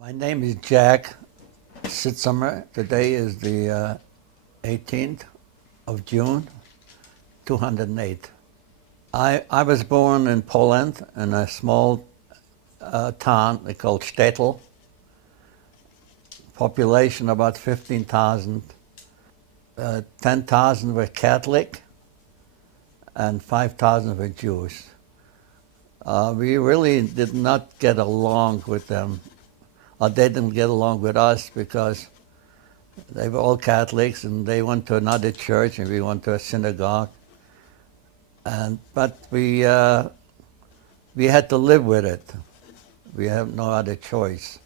My name is Jack Sittsamer. Today is the 18th of June, 208. I was born in Poland in a small town they called Shtetl. Population about 15,000. 10,000 were Catholic and 5,000 were Jews. We really did not get along with them. Or they didn't get along with us because they were all Catholics and they went to another church and we went to a synagogue. But we had to live with it. We have no other choice.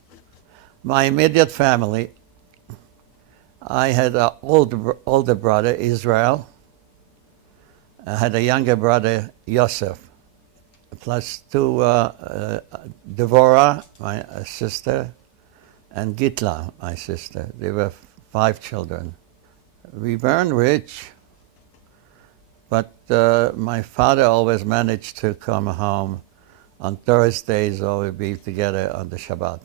My immediate family, I had an older brother, Israel. I had a younger brother, Yosef, plus two, Devorah, my sister, and Gitla, my sister. They were 5 children. We weren't rich, but my father always managed to come home on Thursdays, or we'd be together on the Shabbat.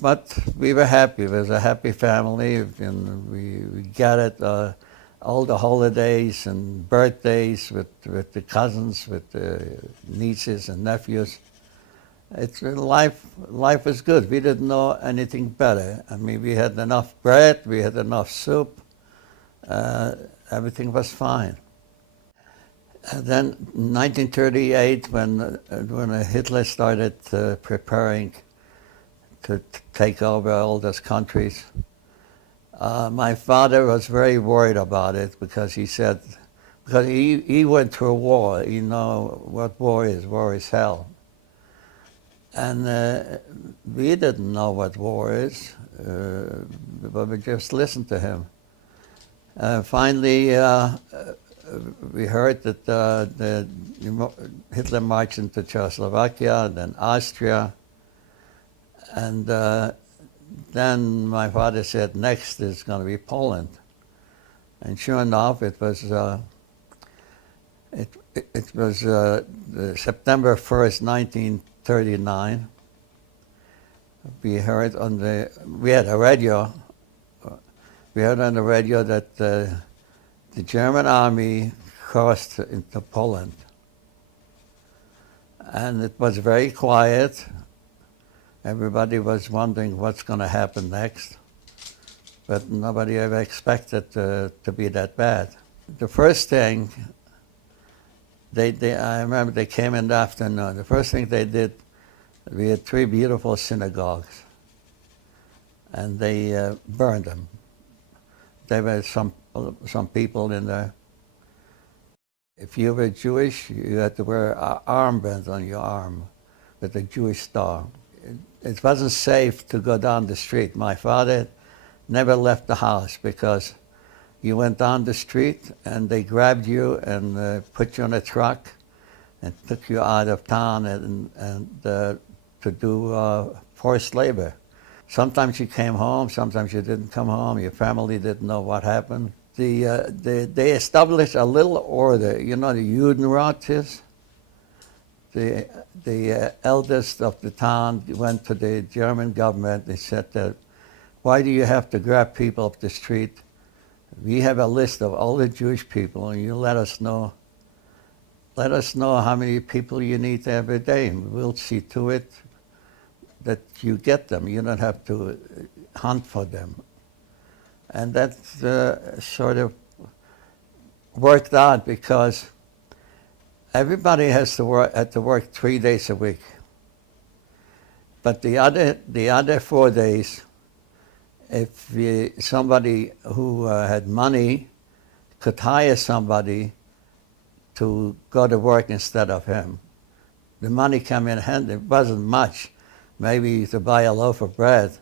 But we were happy. It was a happy family, and we gathered all the holidays and birthdays with the cousins, with the nieces and nephews. Life was good. We didn't know anything better. I mean, we had enough bread, we had enough soup, everything was fine. And then 1938, when Hitler started preparing to take over all those countries, my father was very worried about it because he said, because he went through a war, you know what war is hell. And we didn't know what war is, but we just listened to him. Finally, we heard that Hitler marched into Czechoslovakia, then Austria, and then my father said, next is going to be Poland. And sure enough, it was September 1st, 1939. We heard we had a radio. We heard on the radio that the German army crossed into Poland. And it was very quiet. Everybody was wondering what's going to happen next. But nobody ever expected to be that bad. The first thing, I remember they came in the afternoon. The first thing they did, we had 3 beautiful synagogues, and they burned them. There were some people in there. If you were Jewish, you had to wear an armband on your arm with a Jewish star. It wasn't safe to go down the street. My father never left the house because you went down the street and they grabbed you and put you in a truck and took you out of town and to do forced labor. Sometimes you came home, sometimes you didn't come home. Your family didn't know what happened. They established a little order. You know the Judenrat is? The eldest of the town went to the German government. They said that, why do you have to grab people up the street? We have a list of all the Jewish people, and you let us know how many people you need every day, and we'll see to it that you get them. You don't have to hunt for them. And that sort of worked out because everybody had to work 3 days a week. But the other 4 days, if somebody who had money could hire somebody to go to work instead of him, the money came in handy. It wasn't much, maybe to buy a loaf of bread,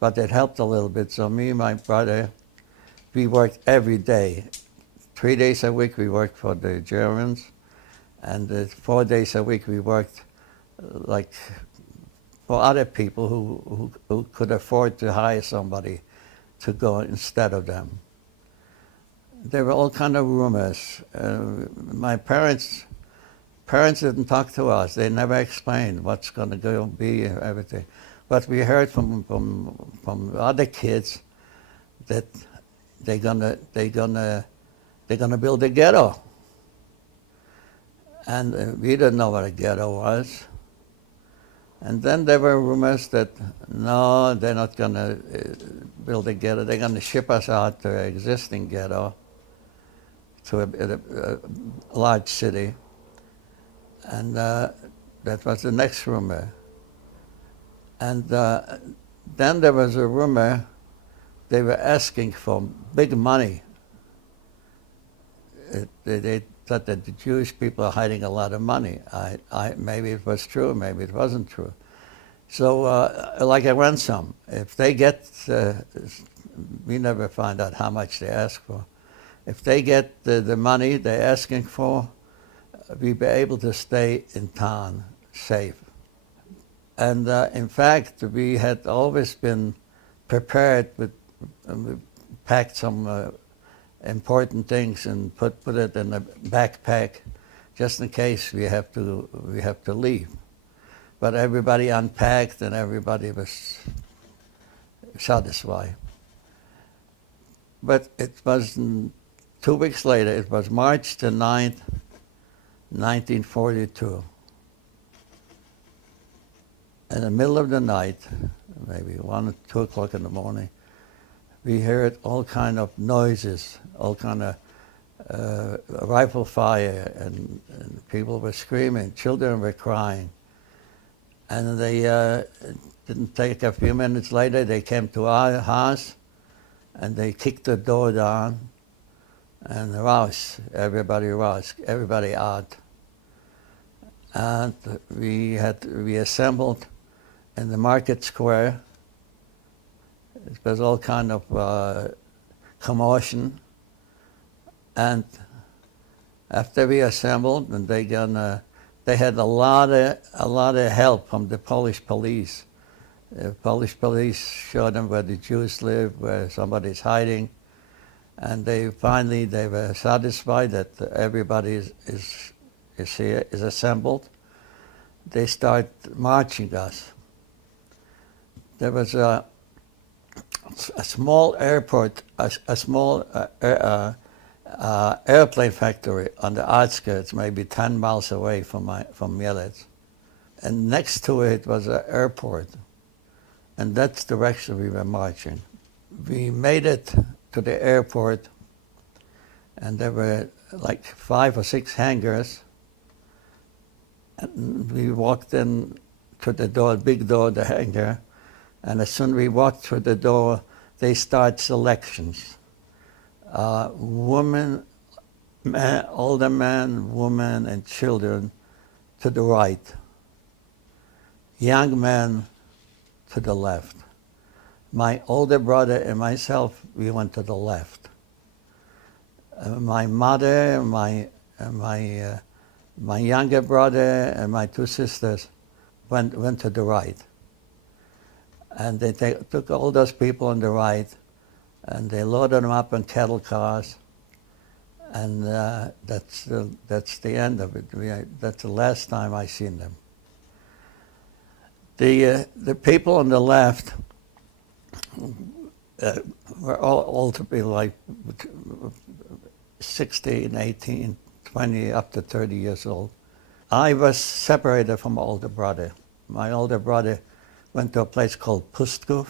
but it helped a little bit. So me and my brother, we worked every day. 3 days a week we worked for the Germans, and 4 days a week we worked like for other people who could afford to hire somebody to go instead of them. There were all kind of rumors. My parents didn't talk to us. They never explained what's going to be and everything. But we heard from other kids that they're gonna build a ghetto, and we didn't know what a ghetto was. And then there were rumors that no, they're not gonna build a ghetto. They're gonna ship us out to an existing ghetto, to a large city, and that was the next rumor. And then there was a rumor they were asking for big money. They thought that the Jewish people are hiding a lot of money. Maybe it was true, maybe it wasn't true. So like a ransom, if they get, we never find out how much they ask for. If they get the money they're asking for, we'll be able to stay in town safe. And in fact, we had always been prepared with, we packed some important things and put it in a backpack, just in case we have to leave. But everybody unpacked and everybody was satisfied. But it was 2 weeks later. It was March the 9th, 1942. In the middle of the night, maybe 1 or 2 o'clock in the morning, we heard all kind of noises, all kind of rifle fire, and people were screaming, children were crying. And they didn't take a few minutes later, they came to our house and they kicked the door down and everybody out. And we assembled in the market square. It was all kind of commotion. And after we assembled, and they had a lot of help from the Polish police. The Polish police showed them where the Jews live, where somebody's hiding, and they were satisfied that everybody is here, is assembled. They start marching us. There was a small airport, a small airplane factory on the outskirts, maybe 10 miles away from Mielec. And next to it was an airport. And that's the direction we were marching. We made it to the airport, and there were like 5 or 6 hangars. And we walked in to the door, big door, the hangar. And as soon as we walked through the door, they start selections. Women, older men, women, and children to the right. Young men to the left. My older brother and myself, we went to the left. My mother, my younger brother, and my 2 sisters went to the right. And they took all those people on the right, and they loaded them up in cattle cars, and that's the end of it. That's the last time I seen them. The people on the left were all to be like 16, 18, 20, up to 30 years old. I was separated from my older brother. My older brother went to a place called Pittsburgh,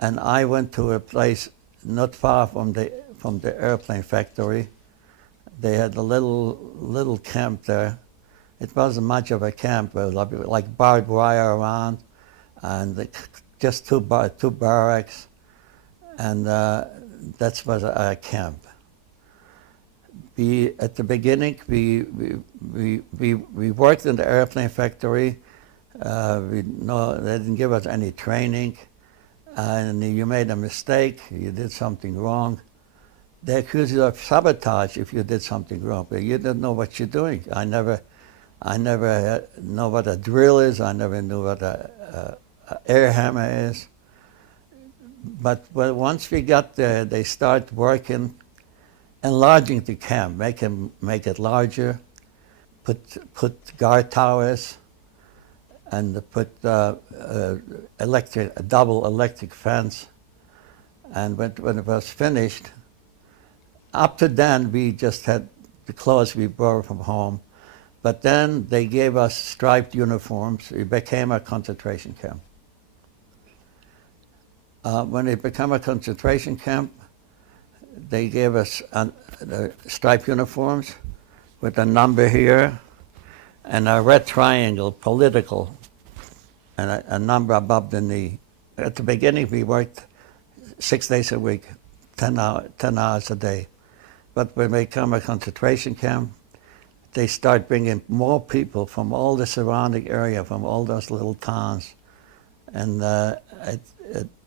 and I went to a place not far from the airplane factory. They had a little camp there. It wasn't much of a camp, it was like barbed wire around, and just two barracks, and that was our camp. At the beginning, we worked in the airplane factory. They didn't give us any training, and you made a mistake, you did something wrong. They accused you of sabotage if you did something wrong, but you didn't know what you're doing. I never know what a drill is. I never knew what a air hammer is. But once we got there, they start working, enlarging the camp, make it larger, put guard towers, and put a double electric fence. And when it was finished, up to then we just had the clothes we brought from home. But then they gave us striped uniforms. It became a concentration camp. When it became a concentration camp, they gave us striped uniforms with a number here and a red triangle, political, and a number above the knee. At the beginning, we worked 6 days a week, 10 hours a day. But when we come a concentration camp, they start bringing more people from all the surrounding area, from all those little towns. And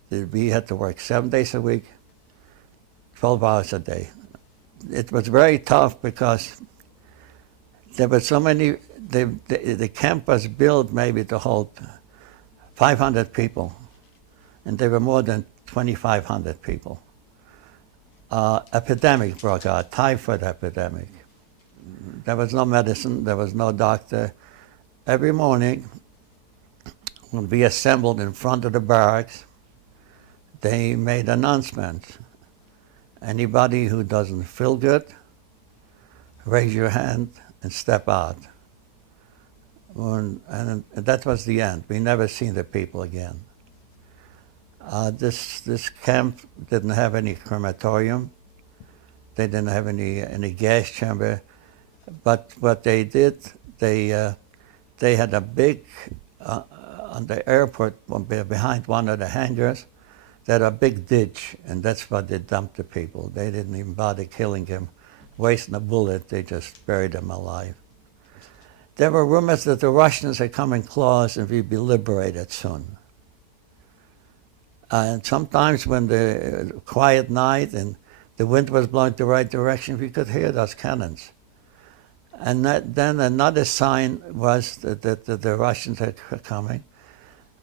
we had to work 7 days a week, 12 hours a day. It was very tough because there were so many, the camp was built maybe to hold 500 people, and there were more than 2,500 people. Epidemic broke out, typhoid epidemic. There was no medicine, there was no doctor. Every morning, when we assembled in front of the barracks, they made announcements. Anybody who doesn't feel good, raise your hand and step out. And that was the end. We never seen the people again. This camp didn't have any crematorium. They didn't have any gas chamber. But what they did, they had a big, on the airport, behind one of the hangars, they had a big ditch, and that's where they dumped the people. They didn't even bother killing them, wasting a bullet. They just buried them alive. There were rumors that the Russians are coming close and we'd be liberated soon. And sometimes when the quiet night and the wind was blowing the right direction, we could hear those cannons. And then another sign was that the Russians are coming.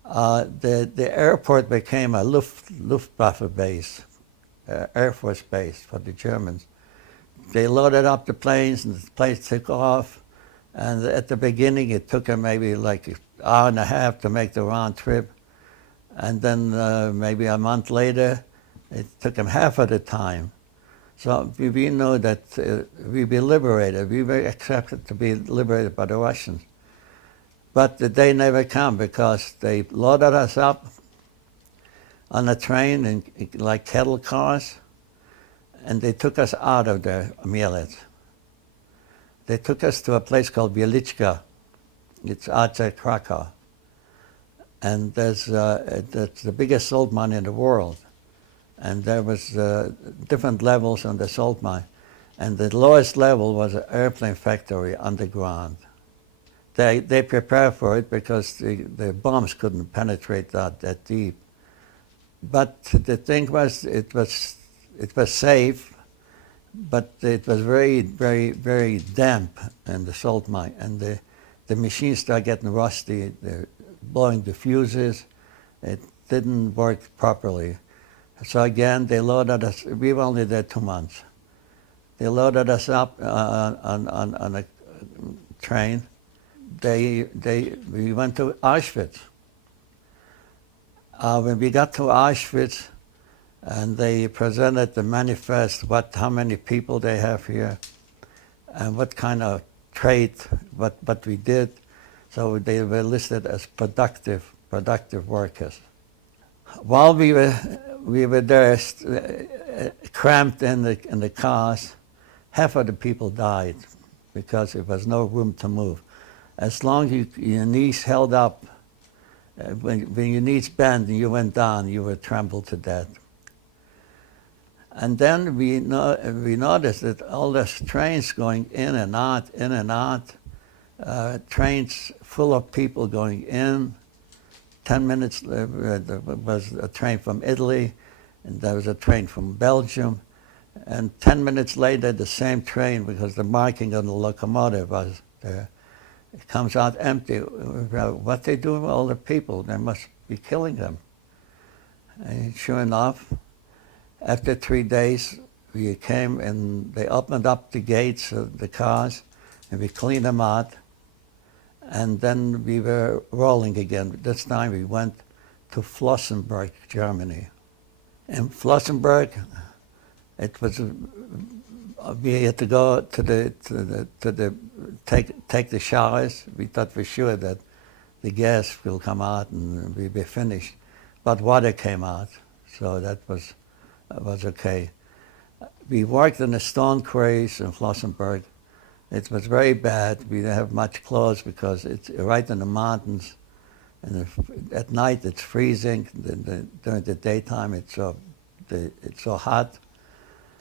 The airport became a Luftwaffe base, Air Force base for the Germans. They loaded up the planes and the planes took off. And at the beginning, it took them maybe like an hour and a half to make the round trip. And then maybe a month later, it took them half of the time. So we know that we'd be liberated. We were accepted to be liberated by the Russians. But the day never came because they loaded us up on a train in like cattle cars, and they took us out of the Mielec. They took us to a place called Mielec. It's outside Krakow. And that's the biggest salt mine in the world. And there was different levels on the salt mine. And the lowest level was an airplane factory underground. They prepared for it because the bombs couldn't penetrate that deep. But the thing was, it was safe, but it was very, very, very damp in the salt mine. And the machines started getting rusty. They're blowing the fuses. It didn't work properly. So again, they loaded us. We were only there 2 months. They loaded us up on a train. We went to Auschwitz. When we got to Auschwitz, and they presented the manifest, how many people they have here, and what kind of trade, what we did. So they were listed as productive workers. While we were there, cramped in the cars, half of the people died because there was no room to move. As long as your knees held up, when your knees bent and you went down, you were trampled to death. And then we noticed that all those trains going in and out, trains full of people going in. 10 minutes, there was a train from Italy, and there was a train from Belgium. And 10 minutes later, the same train, because the marking on the locomotive was there, it comes out empty. What they doing with all the people? They must be killing them. And sure enough, after 3 days, we came and they opened up the gates of the cars, and we cleaned them out. And then we were rolling again. This time we went to Flossenburg, Germany. In Flossenburg, it was we had to go to the take the showers. We thought for sure that the gas will come out and we'd be finished, but water came out, so that was okay. We worked in the stone quarries in Flossenburg. It was very bad. We didn't have much clothes because it's right in the mountains, and at night it's freezing. During the daytime it's so hot.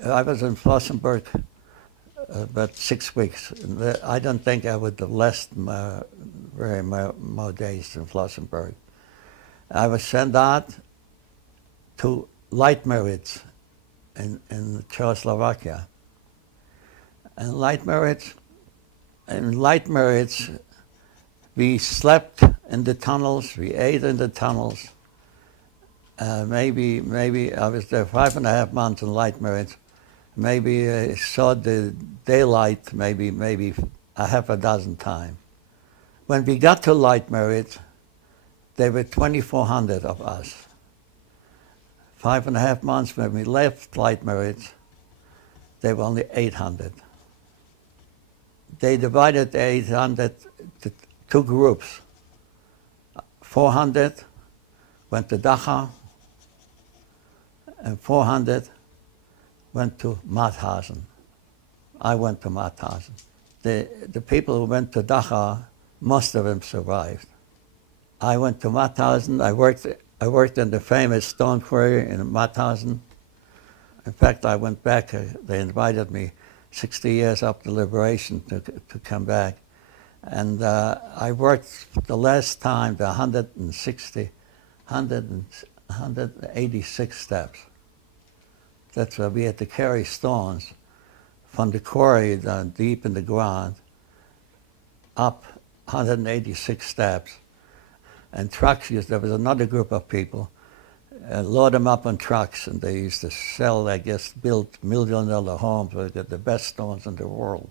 I was in Flossenburg about 6 weeks. I don't think I would have lasted very more days in Flossenburg. I was sent out to Leitmeritz in Czechoslovakia. And in Leitmeritz, we slept in the tunnels, we ate in the tunnels. Maybe I was there 5.5 months in Leitmeritz. Maybe I saw the daylight maybe a half a dozen times. When we got to Leitmeritz, there were 2,400 of us. 5.5 months when we left Leitmeritz, there were only 800. They divided the 800 to two groups. 400 went to Dachau, and 400 went to Mauthausen. I went to Mauthausen. The people who went to Dachau, most of them survived. I went to Mauthausen. I worked in the famous stone quarry in Mauthausen. In fact, I went back. They invited me 60 years after liberation to come back. And I worked the last time the 186 steps. That's where we had to carry stones from the quarry down deep in the ground up 186 steps. And trucks there was another group of people, load them up on trucks, and they used to sell, I guess, build $1 million homes with the best stones in the world.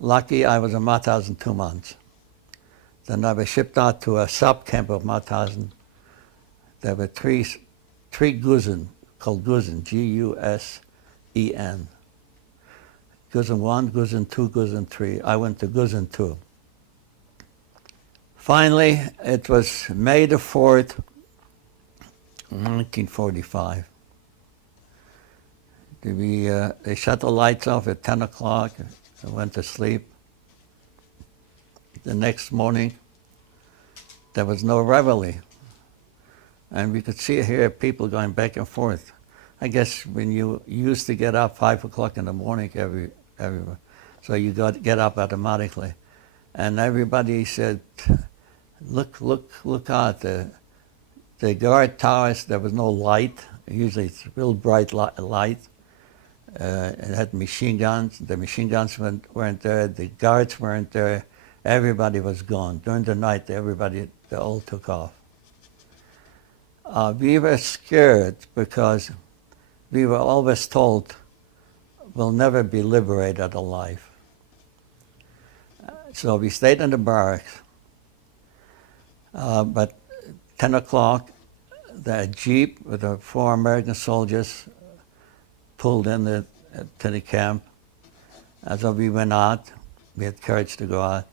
Lucky I was in Mauthausen 2 months. Then I was shipped out to a sub-camp of Mauthausen. There were three Gusen, called Gusen, G-U-S-E-N. Gusen 1, Gusen 2, Gusen 3. I went to Gusen 2. Finally, it was May the 4th, 1945. They shut the lights off at 10 o'clock. I went to sleep. The next morning, there was no reveille. And we could hear people going back and forth. I guess when you used to get up 5 o'clock in the morning everywhere, so you get up automatically. And everybody said, look out. The guard towers, there was no light. Usually it's real bright light. It had machine guns. The machine guns weren't there. The guards weren't there. Everybody was gone. During the night, they all took off. We were scared because we were always told we'll never be liberated alive. So we stayed in the barracks. But 10 o'clock, the jeep with the 4 American soldiers pulled in to the camp. And so we went out. We had courage to go out.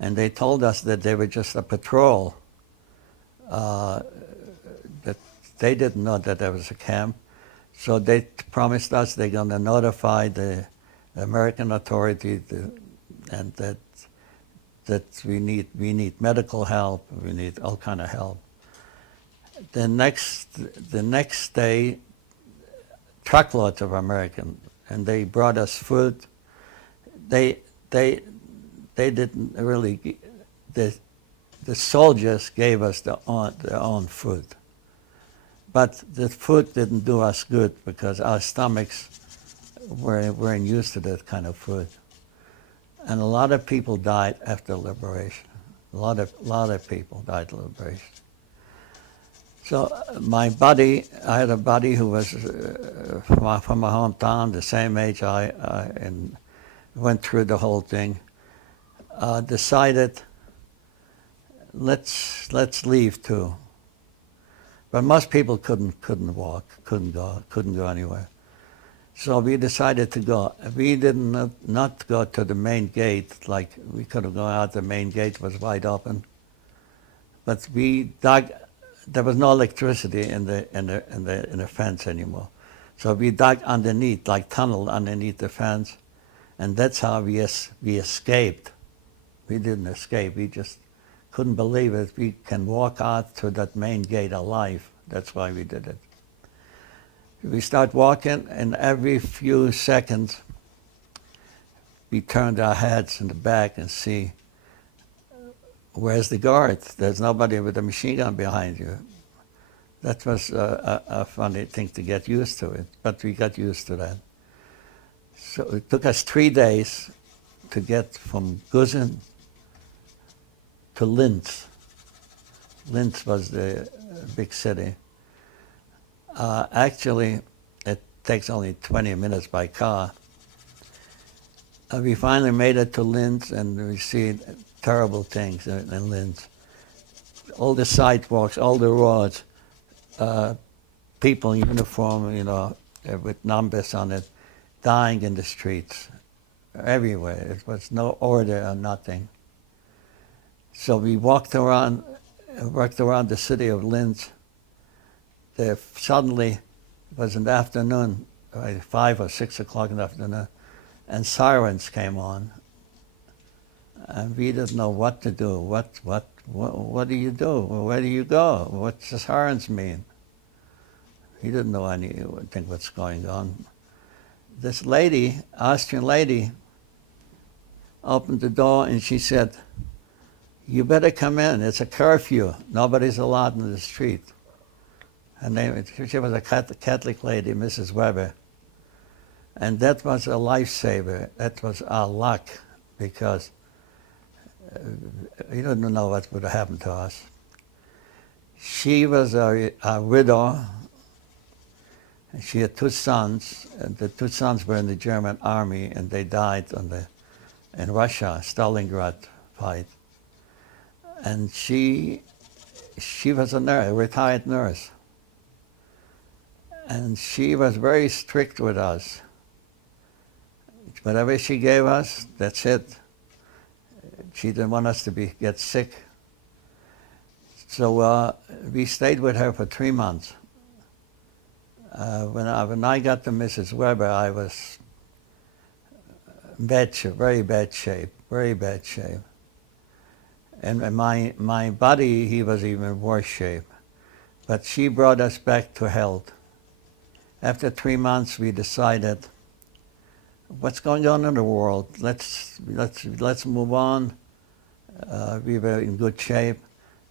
And they told us that they were just a patrol. That they didn't know that there was a camp. So they promised us they're going to notify the American authority and that we need medical help, we need all kind of help. The next day, truckloads of Americans, and they brought us food. They didn't really. The soldiers gave us their own food, but the food didn't do us good because our stomachs weren't used to that kind of food. And a lot of people died after liberation. A lot of people died after liberation. So my buddy, I had a buddy who was from my hometown, the same age and went through the whole thing. decided, let's leave too. But most people couldn't walk, couldn't go anywhere. So we decided to go. We did not go to the main gate, like we could have gone out. The main gate was wide open, but we dug. There was no electricity in the fence anymore, so we dug underneath, like tunnel underneath the fence, and that's how we escaped. We didn't escape. We just couldn't believe it. We can walk out to that main gate alive. That's why we did it. We start walking, and every few seconds, we turned our heads in the back and see, where's the guard? There's nobody with a machine gun behind you. That was a funny thing to get used to it, but we got used to that. So it took us 3 days to get from Gusen to Linz. Linz was the big city. Actually, it takes only 20 minutes by car. We finally made it to Linz, and we see terrible things in Linz. All the sidewalks, all the roads, people in uniform, with numbers on it, dying in the streets, everywhere. It was no order or nothing. So we walked around the city of Linz. There suddenly, it was in the afternoon, 5 or 6 o'clock in the afternoon, and sirens came on. And we didn't know what to do. What do you do? Where do you go? What's the sirens mean? He didn't know anything what's going on. This lady, Austrian lady, opened the door and she said, "You better come in. It's a curfew. Nobody's allowed in the street." Her name, she was a Catholic lady, Mrs. Weber. And that was a lifesaver. That was our luck, because you didn't know what would have happened to us. She was a widow. She had 2 sons. And the 2 sons were in the German army, and they died in Russia, Stalingrad fight. And she was a nurse, a retired nurse. And she was very strict with us. Whatever she gave us, that's it. She didn't want us to get sick. So we stayed with her for 3 months. When I got to Mrs. Weber, I was in bad shape, very bad shape. And my body, he was even worse shape. But she brought us back to health. After 3 months, we decided, what's going on in the world? Let's move on. We were in good shape,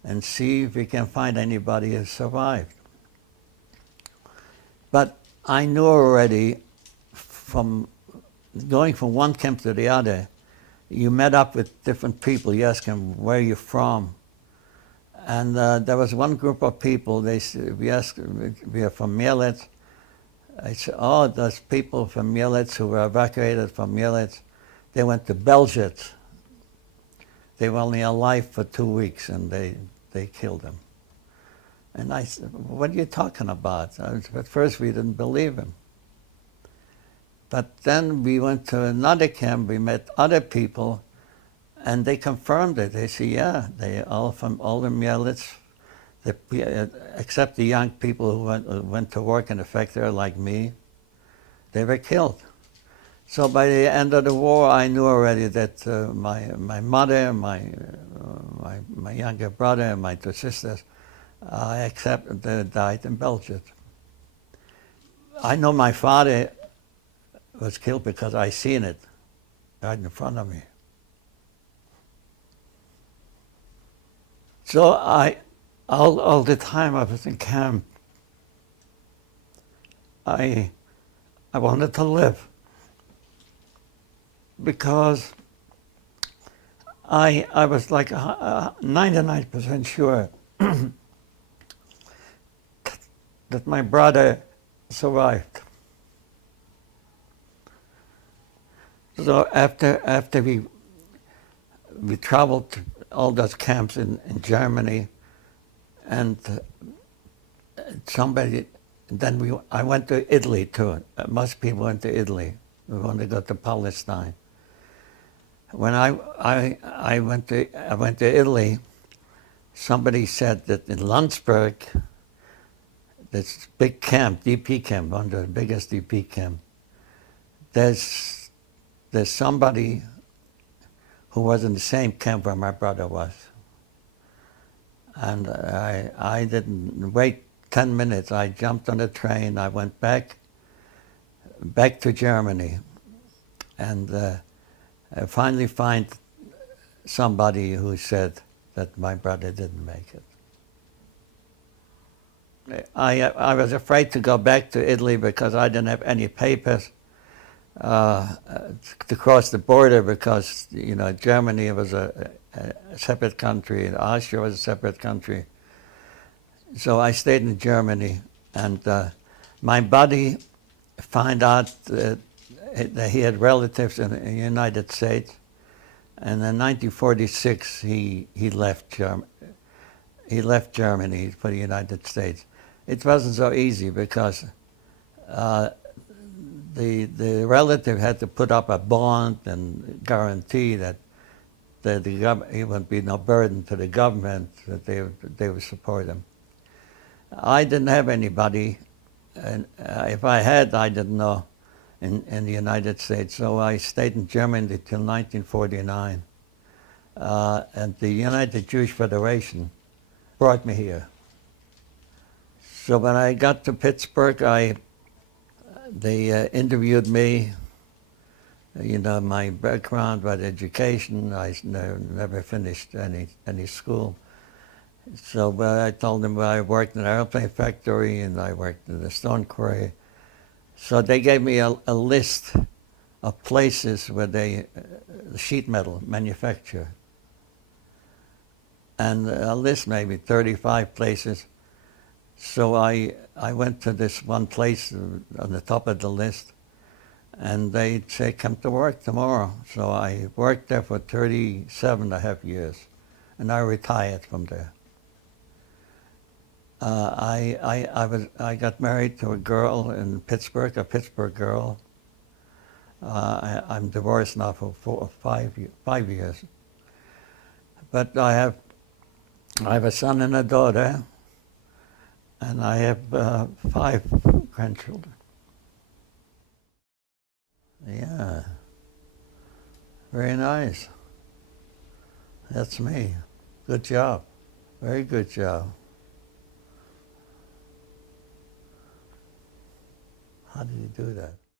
and see if we can find anybody who survived. But I knew already, from going from one camp to the other, you met up with different people. You ask them, where are you from? And there was one group of people. We asked, we are from Mielec. I said, oh, those people from Mielec who were evacuated from Mielec, they went to Belgium. They were only alive for 2 weeks, and they killed them. And I said, what are you talking about? At first we didn't believe him. But then we went to another camp, we met other people, and they confirmed it. They said, yeah, they all from all the Mielec, except the young people who went to work in the factory like me, they were killed. So by the end of the war, I knew already that my mother, my younger brother, and my 2 sisters, they died in Belgium. I know my father was killed because I seen it right in front of me. So all the time I was in camp, I wanted to live, because I was like 99% sure that my brother survived. So after we traveled to all those camps in Germany, and I went to Italy too. Most people went to Italy. We wanted to go to Palestine. When I went to Italy, somebody said that in Landsberg, this big camp, DP camp, one of the biggest DP camp, there's somebody who was in the same camp where my brother was. And I didn't wait 10 minutes. I jumped on the train. I went back to Germany, and I finally find somebody who said that my brother didn't make it. I was afraid to go back to Italy because I didn't have any papers to cross the border, because Germany was a separate country and Austria was a separate country. So I stayed in Germany, and my buddy found out that he had relatives in the United States, and in 1946 he left Germany for the United States. It wasn't so easy because the relative had to put up a bond and guarantee that he wouldn't be no burden to the government, that they would support him. I didn't have anybody, and if I had, I didn't know in the United States. So I stayed in Germany until 1949, and the United Jewish Federation brought me here. So when I got to Pittsburgh, they interviewed me, my background, my education. I never finished any school. So I told them I worked in an airplane factory and I worked in a stone quarry. So they gave me a list of places where they sheet metal manufacture. And a list, maybe 35 places. So I went to this one place on the top of the list, and they said, come to work tomorrow. So I worked there for 37.5 years, and I retired from there. I got married to a girl in Pittsburgh, a Pittsburgh girl. I'm divorced now for 5 years. But I have a son and a daughter, and I have 5 grandchildren. Yeah, very nice. That's me. Good job. Very good job. How did you do that?